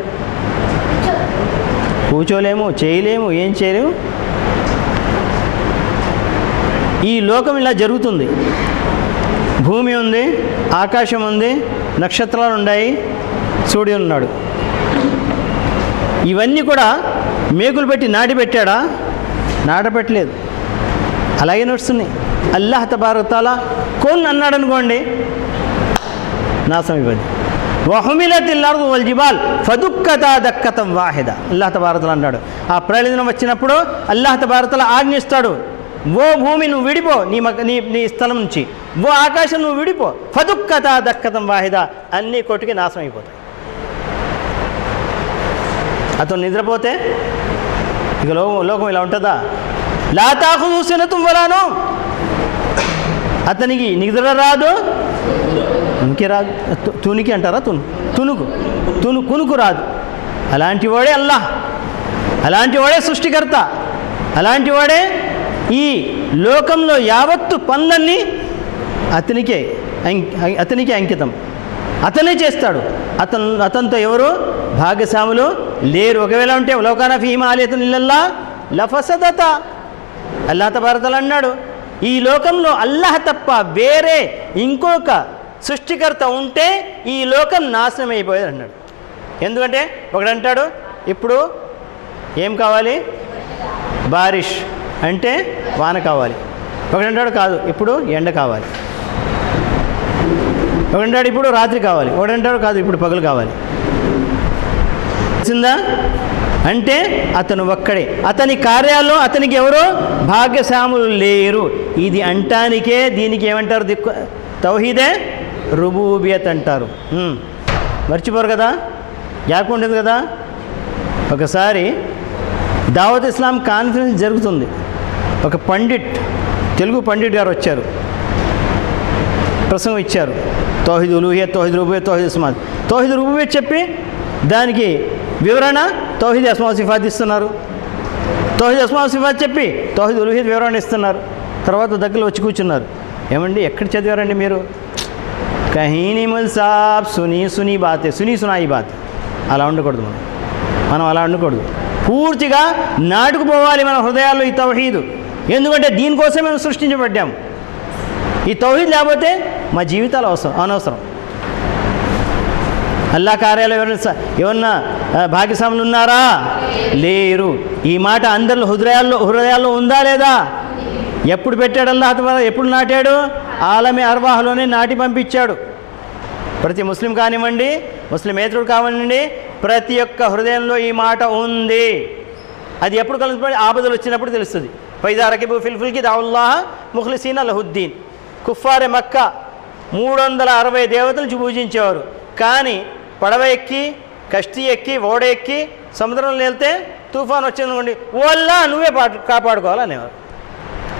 కూర్చోలేము, చేయలేము, ఏం చేయలేము. ఈ లోకం ఇలా జరుగుతుంది. భూమి ఉంది, ఆకాశం ఉంది, నక్షత్రాలు ఉన్నాయి, సూర్యుడు ఉన్నాడు. ఇవన్నీ కూడా మేకులు పెట్టి నాటి పెట్టాడా? నాటపెట్టలేదు, అలాగే నడుస్తున్నాయి. అల్లాహ్ తబారక తఆలా కొన్ అన్నాడు అనుకోండి, నాశనం ఇవ్వండి. వహుమిలతిల్ అర్దు వల్ జిబాల్ ఫదుక్కతా దక్కతం వాహిద. అల్లాహ్ తబారక తఆలా అన్నాడు. ఆ ప్రళయం వచ్చినప్పుడు అల్లాహ్ తబారక తఆలా ఆజ్ఞిస్తాడు, ఓ భూమి నువ్వు విడిపో నీ స్థలం నుంచి, ఓ ఆకాశం నువ్వు విడిపో, ఫదుక్కతా దక్కతం వాహిద. అన్నీ కొట్టుకి నాశనం అయిపోతాయి. అతను నిద్రపోతే ఇక లోకం ఇలా ఉంటుందా? లా తాఖుదు సినతుం వలా నౌమ్. అతనికి నిద్ర రాదు, ఉనికి రాదు. తునికి అంటారా? కునుకు రాదు. అలాంటి వాడే అల్లాహ్, అలాంటి వాడే సృష్టికర్త, అలాంటి వాడే ఈ లోకంలో యావత్తు పనులన్నీ అతనికే అంకితం. అతనే చేస్తాడు. అతనితో ఎవరు భాగ్యశాములు లేరు. ఒకవేళ ఉంటే లౌకానా ఫీహిమా ఆలిహతున్ ఇల్లల్లాహ్ లఫసదతా. అల్లాహ్ తబారక తఆలా అన్నాడు, ఈ లోకంలో అల్లాహ్ తప్ప వేరే ఇంకొక సృష్టికర్త ఉంటే ఈ లోకం నాశనం అయిపోయేది అన్నాడు. ఎందుకంటే ఒకడంటాడు, ఇప్పుడు ఏం కావాలి? బారిష్ అంటే వాన కావాలి. ఒకడంటాడు కాదు, ఇప్పుడు ఎండ కావాలి. ఒకడంటాడు ఇప్పుడు రాత్రి కావాలి. ఒకడంటాడు కాదు, ఇప్పుడు పగలు కావాలి. తెలిసిందా? అంటే అతను ఒక్కడే, అతని కార్యాల్లో అతనికి ఎవరో భాగ్యశాములు లేరు. ఇది అంటానికే దీనికి ఏమంటారు? తౌహీదే రుబూబియత్ అంటారు. మర్చిపోరు కదా, జ్ఞాపకం ఉంటుంది కదా. ఒకసారి దావత్ ఇస్లాం కాన్ఫరెన్స్ జరుగుతుంది. ఒక తెలుగు పండిట్ గారు వచ్చారు, ప్రసంగం ఇచ్చారు. తౌహీద్ ఉలూహియత్, తౌహీద్ రుబూబియత్, తౌహీద్ అస్మాత్. తౌహీద్ రుబూబియత్ చెప్పి దానికి వివరణ తౌహీద్ అస్మా సిఫాత్ ఇస్తున్నారు. తౌహీద్ అస్మా సిఫాత్ చెప్పి తౌహీద్ ఉలూహియత్ వివరణ ఇస్తున్నారు. తర్వాత దగ్గరలో వచ్చి కూర్చున్నారు. ఏమండి ఎక్కడ చదివారండి మీరు? కహీని ముల్ సాబ్ సునీ బాతే సునాయి బాత్. అలా ఉండకూడదు. మనం అలా ఉండకూడదు. పూర్తిగా నాటుకుపోవాలి మన హృదయాల్లో ఈ తౌహీదు. ఎందుకంటే దీనికోసమే మనం సృష్టించబడ్డాము. ఈ తౌహీద్ లేకపోతే మా జీవితాలు అనవసరం. అల్లా కార్యాలయం ఎవరన్నా భాగ్యస్వాములు ఉన్నారా? లేరు. ఈ మాట అందరిలో హృదయాల్లో ఉందా లేదా? ఎప్పుడు పెట్టాడు అల్లాహ్ తఆలా? ఎప్పుడు నాటాడు? ఆలమే అర్వాహ్లోనే నాటి పంపించాడు. ప్రతి ముస్లిం కానివ్వండి, ముస్లిమేతరుడు కానివ్వండి, ప్రతి ఒక్క హృదయంలో ఈ మాట ఉంది. అది ఎప్పుడు కలుగుతుంది? ఆపదలు వచ్చినప్పుడు తెలుస్తుంది. ఫైదా రకిబు ఫిల్ ఫుల్కి దావుల్లాహ ముఖ్లిసీన లహుద్దీన్. కుఫారే మక్కా 360 దేవతలను పూజించేవారు. కానీ పడవ ఎక్కి, కష్టి ఎక్కి, ఓడ ఎక్కి సముద్రంలో వెళ్తే తుఫాన్ వచ్చిందనుకోండి, ఓల్లా నువ్వే కాపాడుకోవాలనేవారు.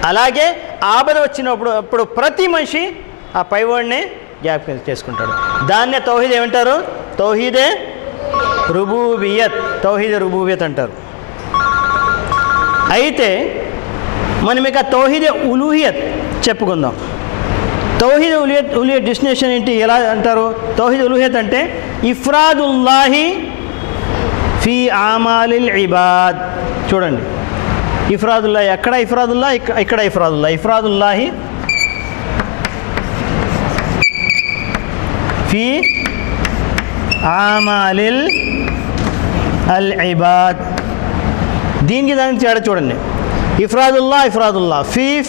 అలాగే ఆపద వచ్చినప్పుడు ప్రతి మనిషి ఆ పైవాడిని జ్ఞాపకం చేసుకుంటాడు. దాన్నే తౌహీద్ ఏమంటారు? తౌహీదే రుబూబియత్. తౌహీద్ రుబూబియత్ అంటారు. అయితే మనం ఇక తౌహీద్ ఉలూహియత్ చెప్పుకుందాం. తౌహీద్ ఉలూహియత్ డెస్టినేషన్ ఏంటి? ఎలా అంటారు? తౌహీద్ ఉలూహియత్ అంటే ఇఫ్రాదుల్లాహి ఫీ ఆమాలిల్ ఇబాద్. చూడండి, ఇఫ్రాదుల్లా ఎక్కడ ఇఫ్రాదుల్లా, ఇక్కడ ఇఫ్రాదుల్లా. ఇఫ్రాదుల్లాహి ఫీ ఆమాలిల్ అల్ ఇబాద్. దీనికి దానికి తేడా చూడండి. ఇఫ్రాదుల్లా,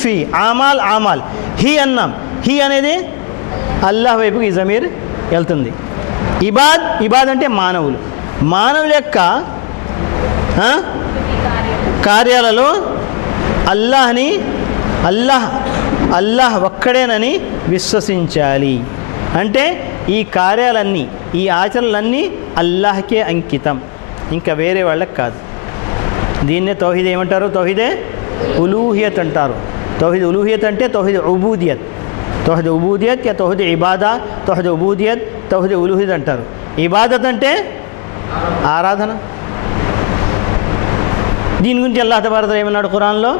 ఫీ ఆమాల్. హీ అన్నాం. హీ అనేది అల్లాహ్ వైపుకి ఈ జమీర్ వెళ్తుంది. ఇబాద్ అంటే మానవుల యొక్క కార్యాలలో అల్లాహ్ ఒక్కడేనని విశ్వసించాలి. అంటే ఈ కార్యాలన్నీ, ఈ ఆచరణలన్నీ అల్లాహ్కే అంకితం, ఇంకా వేరే వాళ్ళకి కాదు. దీన్నే తౌహీద్ ఏమంటారు? తౌహీదే ఉలూహియత్ అంటారు. తౌహీద్ ఉలూహియత్ అంటే తౌహీద్ ఉబూదియత్. తౌహీద్ ఉబూదియత్ యా తౌహీద్ ఇబాదా, తౌహీద్ ఉబూదియత్, తౌహీద్ ఉలూహియత్ అంటారు. ఇబాదత్ అంటే ఆరాధన. దీని గురించి అల్లాహ్ తబారక ఏమన్నాడు ఖురాన్లో?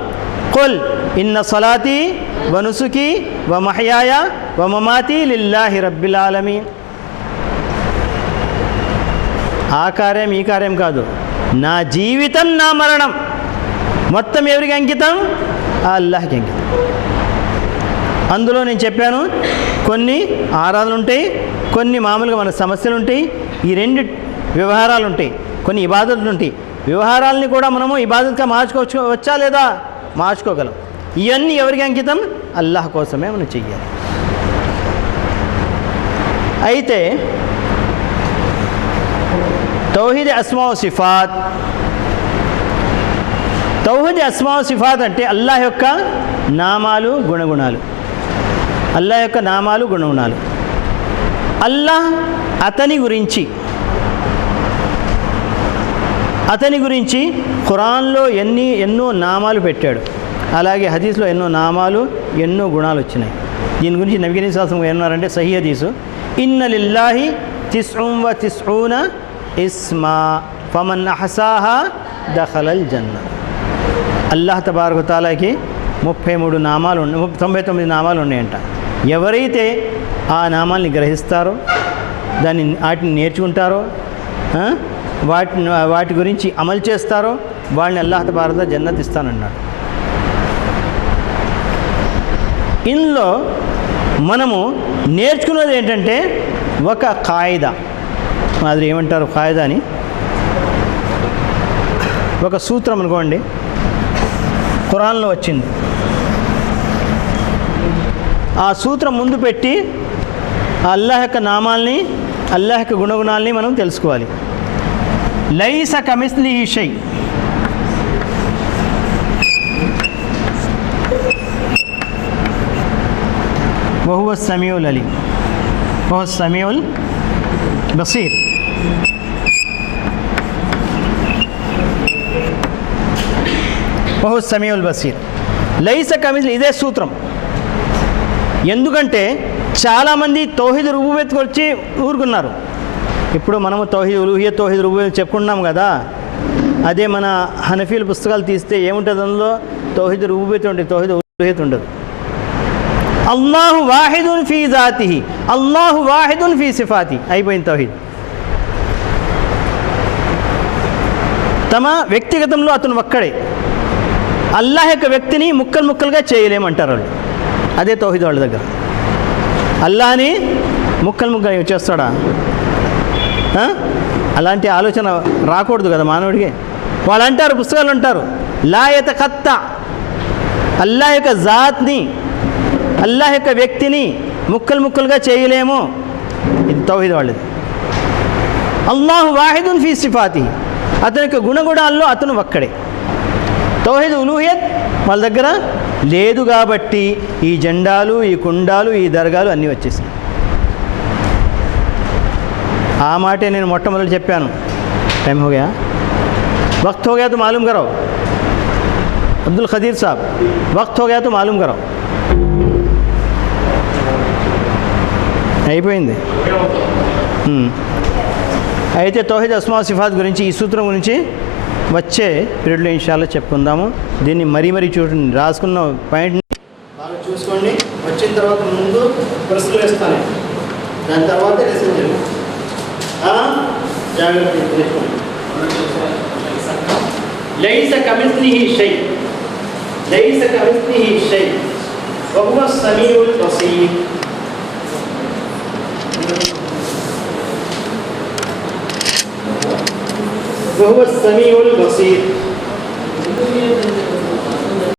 ఖుల్ ఇన్న సలాతి వ నుసుకి వ మహయాయ వ మమాతి లిల్లాహి రబ్బిల్ ఆలమీన్. ఆ కార్యం ఈ కార్యం కాదు, నా జీవితం నా మరణం మొత్తం ఎవరికి అంకితం? అల్లాహ్కి అంకితం. అందులో నేను చెప్పాను, కొన్ని ఆరాధనలు ఉంటాయి, కొన్ని మామూలుగా మన సమస్యలు ఉంటాయి. ఈ రెండు వ్యవహారాలు ఉంటాయి, కొన్ని ఇబాదతులు ఉంటాయి. వ్యవహారాలని కూడా మనము ఇబాదత్గా వచ్చా లేదా? మార్చుకోగలం. ఇవన్నీ ఎవరికి అంకితం? అల్లాహ్ కోసమే మనం చెయ్యాలి. అయితే తౌహీద్ అస్మా సిఫాత్. తౌహీద్ అస్మా సిఫాత్ అంటే అల్లాహ్ యొక్క నామాలు గుణగుణాలు. అల్లాహ్ యొక్క నామాలు గుణగుణాలు. అల్లాహ్ అతని గురించి ఖురాన్లో ఎన్నో నామాలు పెట్టాడు. అలాగే హదీస్లో ఎన్నో నామాలు, ఎన్నో గుణాలు వచ్చినాయి. దీని గురించి నబీ కరీం సల్లల్లాహు అలైహి వసల్లం ఏమన్నారంటే సహీ హదీసు, ఇన్న లిల్లాహి 99 ఇస్మా ఫమన్ అహసాహా దఖలల్ జన్న. అల్లాహ్ తబారక తాలాకి 33 నామాలు 99 నామాలు ఉన్నాయంట. ఎవరైతే ఆ నామాల్ని గ్రహిస్తారో, వాటిని నేర్చుకుంటారో, వాటి గురించి అమలు చేస్తారో వాళ్ళని అల్లాహ్ తబారక జన్నత్ ఇస్తానన్నాడు. ఇందులో మనము నేర్చుకున్నది ఏంటంటే ఒక కాయిదా మాదిరి. ఏమంటారు కాయిదా అని? ఒక సూత్రం అనుకోండి, ఖురాన్లో వచ్చింది. ఆ సూత్రం ముందు పెట్టి అల్లాహ్ యొక్క నామాల్ని, అల్లాహ్ యొక్క గుణగుణాలని మనం తెలుసుకోవాలి. లైస కమిస్లిహి షై. వహువ సమీఉల్ అలీమ్. వహువ సమీఉల్ బసీర్. వహువ సమీఉల్ బసీర్. లైస కమిస్లిహి, ఇదే సూత్రం. ఎందుకంటే చాలామంది తౌహీద్ రుబూబియత్కి వచ్చి ఊరుకున్నారు. ఇప్పుడు మనము తౌహీద్ ఉలూహియత్ తౌహీద్ రుబూబియత్ చెప్పుకున్నాం కదా, అదే మన హనఫీల పుస్తకాలు తీస్తే ఏముంటుంది అందులో? తౌహీద్ రుబూబియత్ ఉంటుంది, తౌహీద్ ఉలూహియత్ ఉండదు. అల్లాహు వాహిదున్ ఫీ జాతిహి, అల్లాహు వాహిదున్ ఫీ సిఫాతి, అయిపోయింది తౌహీద్. తమ వ్యక్తిగతంలో అతను ఒక్కడే, అల్లాహ్ యొక్క వ్యక్తిని ముక్కలు ముక్కలుగా చేయలేమంటారు వాళ్ళు. అదే తౌహీద్ వాళ్ళ దగ్గర. అల్లాహని ముక్కలు ముక్కలు చేస్తాడా? అలాంటి ఆలోచన రాకూడదు కదా మానవుడికి. వాళ్ళు అంటారు, పుస్తకాలు అంటారు, లా యతఖత్త, అల్లాహ్ యొక్క జాత్ని, అల్లాహ్ యొక్క వ్యక్తిని ముక్కలు ముక్కలుగా చేయలేము. ఇది తౌహీద్ వాళ్ళది. అల్లాహు వాహిదున్ ఫీ సిఫాతి, అతని యొక్క గుణగుణాల్లో అతను ఒక్కడే. తౌహీద్ ఉలూహియత్ వాళ్ళ దగ్గర లేదు కాబట్టి ఈ జెండాలు, ఈ కుండాలు, ఈ దర్గాలు అన్నీ వచ్చేసాయి. ఆ మాటే నేను మొట్టమొదటి చెప్పాను. టైం హో గయా, వక్త్ హో గయా తో మాలూమ్ కరో. అబ్దుల్ ఖదీర్ సాబ్, వక్త్ హో గయా తో మాలూమ్ కరో. అయిపోయింది. అయితే తౌహీద్ అస్మా సిఫాత్ గురించి, ఈ సూత్రం గురించి వచ్చే పీరియడ్లో ఇన్షాల్లా చెప్పుకుందాము. దీన్ని మరీ చూడండి, రాసుకున్న పాయింట్ని బాగా చూసుకోండి. వచ్చిన తర్వాత ముందు ప్రశ్నలు వేస్తాను, దాని తర్వాత లెసన్ చేయండి. జాగ్రత్త తెలుసుకోండి. లైస కమిస్లిహి షై, లైస కమిస్లిహి షై వహువ సమీఉల్ బసీర్. وهو السميع البصير.